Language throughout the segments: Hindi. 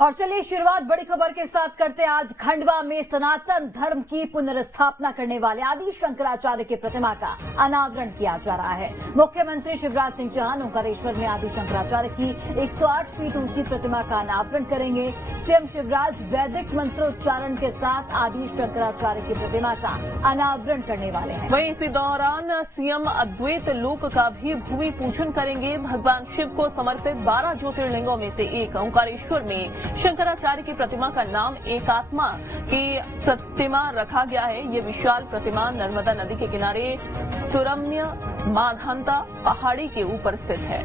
और चलिए शुरुआत बड़ी खबर के साथ करते हैं। आज खंडवा में सनातन धर्म की पुनर्स्थापना करने वाले आदि शंकराचार्य की प्रतिमा का अनावरण किया जा रहा है। मुख्यमंत्री शिवराज सिंह चौहान ओंकारेश्वर में आदि शंकराचार्य की 108 फीट ऊंची प्रतिमा का अनावरण करेंगे। सीएम शिवराज वैदिक मंत्रोच्चारण के साथ आदि शंकराचार्य की प्रतिमा का अनावरण करने वाले हैं। वहीं इसी दौरान सीएम अद्वैत लोक का भी भूमि पूजन करेंगे। भगवान शिव को समर्पित 12 ज्योतिर्लिंगों में से एक ओंकारेश्वर में शंकराचार्य की प्रतिमा का नाम एकात्मा की प्रतिमा रखा गया है। ये विशाल प्रतिमा नर्मदा नदी के किनारे सुरम्य माधांता पहाड़ी के ऊपर स्थित है।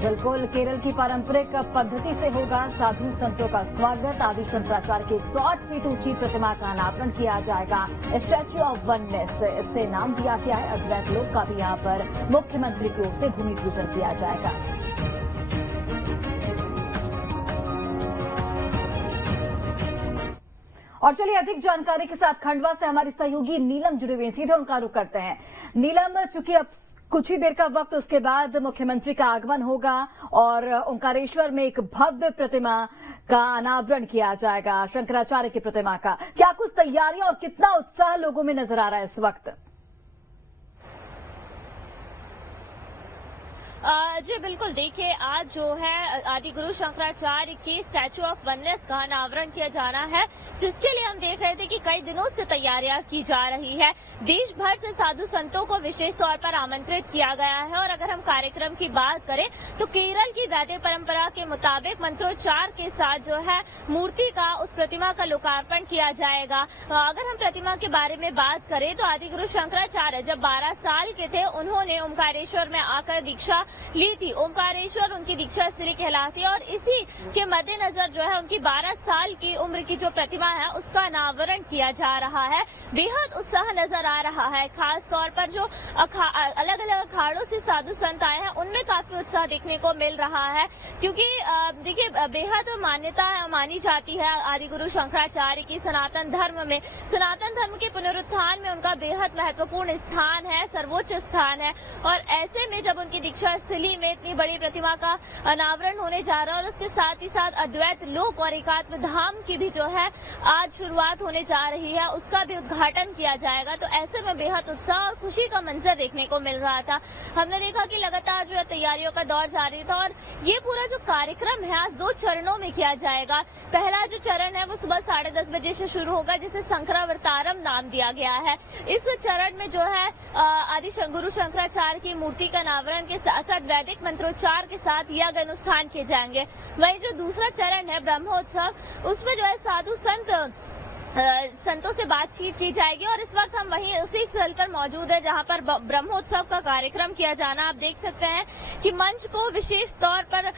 बिल्कुल केरल की पारंपरिक पद्धति से होगा साधु संतों का स्वागत। आदि शंकराचार्य की 108 फीट ऊंची प्रतिमा का अनावरण किया जाएगा। स्टैच्यू ऑफ वननेस इसे नाम दिया गया है। अद्वैत लोक का भी यहाँ पर मुख्यमंत्री की ओर से भूमि पूजन किया जाएगा। और चलिए अधिक जानकारी के साथ खंडवा से हमारी सहयोगी नीलम जुड़ी हुई, सीधे उनका रुख करते हैं। नीलम, चूंकि अब कुछ ही देर का वक्त उसके बाद मुख्यमंत्री का आगमन होगा और ओंकारेश्वर में एक भव्य प्रतिमा का अनावरण किया जाएगा शंकराचार्य की प्रतिमा का, क्या कुछ तैयारियां और कितना उत्साह लोगों में नजर आ रहा है इस वक्त? जी बिल्कुल, देखिए आज जो है आदि गुरु शंकराचार्य की स्टैच्यू ऑफ वननेस का अनावरण किया जाना है, जिसके लिए हम देख रहे थे कि कई दिनों से तैयारियां की जा रही है। देश भर से साधु संतों को विशेष तौर पर आमंत्रित किया गया है। और अगर हम कार्यक्रम की बात करें तो केरल की वैदिक परंपरा के मुताबिक मंत्रोच्चार के साथ जो है मूर्ति का, उस प्रतिमा का लोकार्पण किया जाएगा। अगर हम प्रतिमा के बारे में बात करें तो आदि गुरु शंकराचार्य जब 12 साल के थे उन्होंने ओंकारेश्वर में आकर दीक्षा ली थी। ओंकारेश्वर उनकी दीक्षा स्थली कहलाती है और इसी के मद्देनजर जो है उनकी 12 साल की उम्र की जो प्रतिमा है उसका अनावरण किया जा रहा है। बेहद उत्साह नजर आ रहा है, खास तौर पर जो अलग अलग अखाड़ों से साधु संत आए हैं उनमें काफी उत्साह देखने को मिल रहा है, क्योंकि देखिए बेहद मान्यता मानी जाती है आदि गुरु शंकराचार्य की सनातन धर्म में। सनातन धर्म के पुनरुत्थान में उनका बेहद महत्वपूर्ण स्थान है, सर्वोच्च स्थान है। और ऐसे में जब उनकी दीक्षा स्थली में इतनी बड़ी प्रतिमा का अनावरण होने जा रहा है और उसके साथ ही साथ अद्वैत लोक और एकात्म धाम की भी जो है आज शुरुआत होने जा रही है, उसका भी उद्घाटन किया जाएगा। तो ऐसे में बेहद उत्साह और खुशी का मंजर देखने को मिल रहा था। हमने देखा कि लगातार जो है तैयारियों का दौर जारी था और ये पूरा जो कार्यक्रम है आज 2 चरणों में किया जाएगा। पहला जो चरण है वो सुबह 10:30 बजे से शुरू होगा, जिसे शंकरावतारम नाम दिया गया है। इस चरण में जो है आदि गुरु शंकराचार्य की मूर्ति का अनावरण के साथ साथ वैदिक मंत्रोच्चार के साथ यज्ञ अनुष्ठान किए जाएंगे। वहीं जो दूसरा चरण है ब्रह्मोत्सव, उसमें जो है साधु संतों से बातचीत की जाएगी। और इस वक्त हम वहीं उसी स्थल पर मौजूद है जहां पर ब्रह्मोत्सव का कार्यक्रम किया जाना। आप देख सकते हैं कि मंच को विशेष तौर पर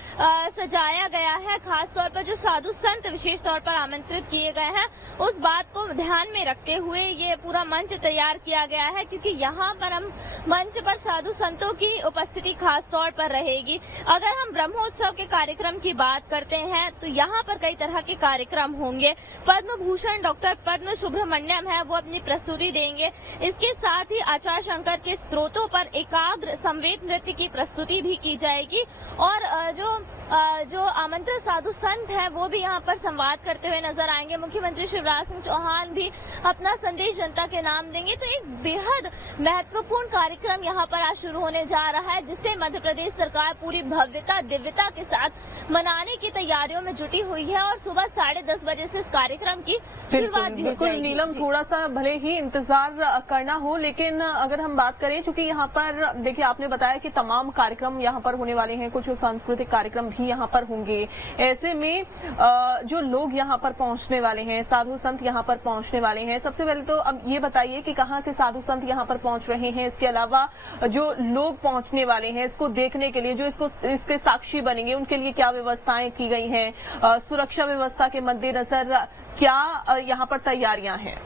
सजाया गया है। खास तौर पर जो साधु संत विशेष तौर पर आमंत्रित किए गए हैं उस बात को ध्यान में रखते हुए ये पूरा मंच तैयार किया गया है, क्योंकि यहाँ पर हम मंच पर साधु संतों की उपस्थिति खास तौर पर रहेगी। अगर हम ब्रह्मोत्सव के कार्यक्रम की बात करते हैं तो यहाँ पर कई तरह के कार्यक्रम होंगे। पद्म भूषण डॉक्टर पद्म सुब्रमण्यम है वो अपनी प्रस्तुति देंगे। इसके साथ ही आचार्य शंकर के स्तोत्रों पर एकाग्र संवेद नृत्य की प्रस्तुति भी की जाएगी। और जो आमंत्रित साधु संत हैं वो भी यहाँ पर संवाद करते हुए नजर आएंगे। मुख्यमंत्री शिवराज सिंह चौहान भी अपना संदेश जनता के नाम देंगे। तो एक बेहद महत्वपूर्ण कार्यक्रम यहाँ पर आज शुरू होने जा रहा है, जिसे मध्य प्रदेश सरकार पूरी भव्यता दिव्यता के साथ मनाने की तैयारियों में जुटी हुई है। और सुबह 10:30 बजे से इस कार्यक्रम की शुरुआत भी हो जाएगी। नीलम, थोड़ा सा भले ही इंतजार करना हो, लेकिन अगर हम बात करें, चूंकि यहाँ पर देखिए आपने बताया कि तमाम कार्यक्रम यहाँ पर होने वाले हैं, कुछ सांस्कृतिक कार्यक्रम भी यहाँ पर होंगे। ऐसे में जो लोग यहाँ पर पहुंचने वाले हैं, साधु संत यहाँ पर पहुंचने वाले हैं, सबसे पहले तो अब ये बताइए कि कहाँ से साधु संत यहाँ पर पहुंच रहे हैं। इसके अलावा जो लोग पहुंचने वाले हैं इसको देखने के लिए, जो इसके साक्षी बनेंगे, उनके लिए क्या व्यवस्थाएं की गई हैं, सुरक्षा व्यवस्था के मद्देनजर क्या यहाँ पर तैयारियां हैं?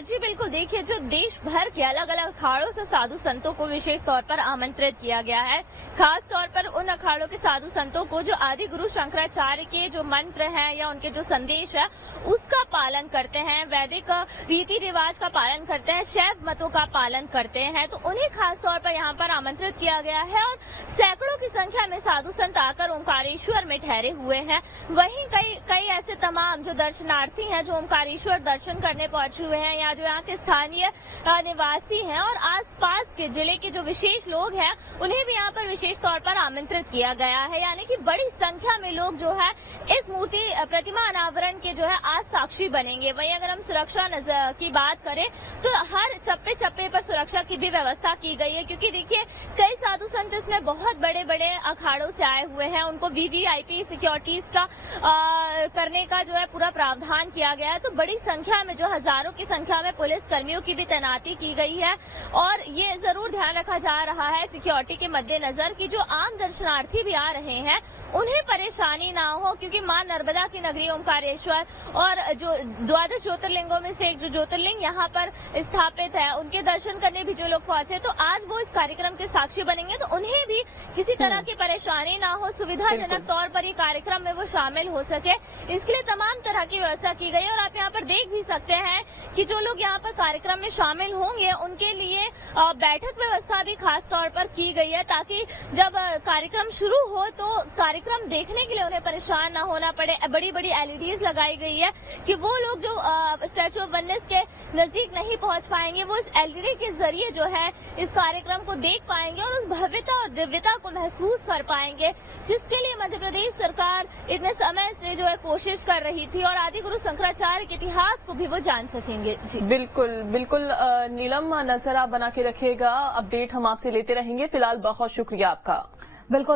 जी बिल्कुल, देखिए जो देश भर के अलग अलग अखाड़ों से साधु संतों को विशेष तौर पर आमंत्रित किया गया है। खास तौर पर उन अखाड़ों के साधु संतों को जो आदि गुरु शंकराचार्य के जो मंत्र हैं या उनके जो संदेश है उसका पालन करते हैं, वैदिक रीति रिवाज का पालन करते हैं, शैव मतों का पालन करते हैं, तो उन्हें खास तौर पर यहाँ पर आमंत्रित किया गया है। और सैकड़ों की संख्या में साधु संत आकर ओंकारेश्वर में ठहरे हुए हैं। वहीं कई ऐसे तमाम जो दर्शनार्थी हैं जो ओंकारेश्वर दर्शन करने पहुंचे हुए हैं, या जो यहाँ के स्थानीय निवासी हैं और आसपास के जिले के जो विशेष लोग हैं, उन्हें भी यहाँ पर विशेष तौर पर आमंत्रित किया गया है। यानी कि बड़ी संख्या में लोग जो है इस मूर्ति प्रतिमा अनावरण के जो है आज साक्षी बनेंगे। वहीं अगर हम सुरक्षा की बात करें तो हर चप्पे चप्पे पर सुरक्षा की भी व्यवस्था की गई है, क्योंकि देखिए कई साधु संत इसमें बहुत बड़े बड़े अखाड़ों से आए हुए हैं, उनको वीवीआईपी सिक्योरिटीज का करने का जो है पूरा प्रावधान किया गया है। तो बड़ी संख्या में जो हजारों की संख्या में पुलिस कर्मियों की भी तैनाती की गई है और ये जरूर ध्यान रखा जा रहा है सिक्योरिटी के मद्देनजर कि जो आम दर्शनार्थी भी आ रहे हैं उन्हें परेशानी ना हो, क्योंकि मां नर्मदा की नगरी ओंकारेश्वर और जो 12 ज्योतिर्लिंगों में से एक जो ज्योतिर्लिंग यहाँ पर स्थापित है, उनके दर्शन करने भी जो लोग पहुंचे तो आज वो इस कार्यक्रम के साक्षी बनेंगे। तो उन्हें भी किसी तरह की परेशानी ना हो, सुविधाजनक तौर पर ये कार्यक्रम में वो शामिल हो सके, इसके लिए तमाम तरह की व्यवस्था की गई है। और आप यहाँ पर देख भी सकते हैं कि जो लोग यहाँ पर कार्यक्रम में शामिल होंगे उनके लिए बैठक व्यवस्था भी खास तौर पर की गई है, ताकि जब कार्यक्रम शुरू हो तो कार्यक्रम देखने के लिए उन्हें परेशान न होना पड़े। बड़ी बड़ी एलईडीज लगाई गई है कि वो लोग जो स्टैच्यू ऑफ वननेस के नजदीक नहीं पहुंच पाएंगे वो इस एलईडी के जरिए जो है इस कार्यक्रम को देख पाएंगे और उस भव्यता और दिव्यता को महसूस कर पाएंगे, जिसके लिए मध्य प्रदेश सरकार इतने समय से जो है कोशिश कर रही थी और आदि गुरु शंकराचार्य के इतिहास को भी वो जान सकेंगे। जी बिल्कुल नीलम, नजर आप बना के रखिएगा, अपडेट हम आपसे लेते रहेंगे। फिलहाल बहुत शुक्रिया आपका। बिल्कुल।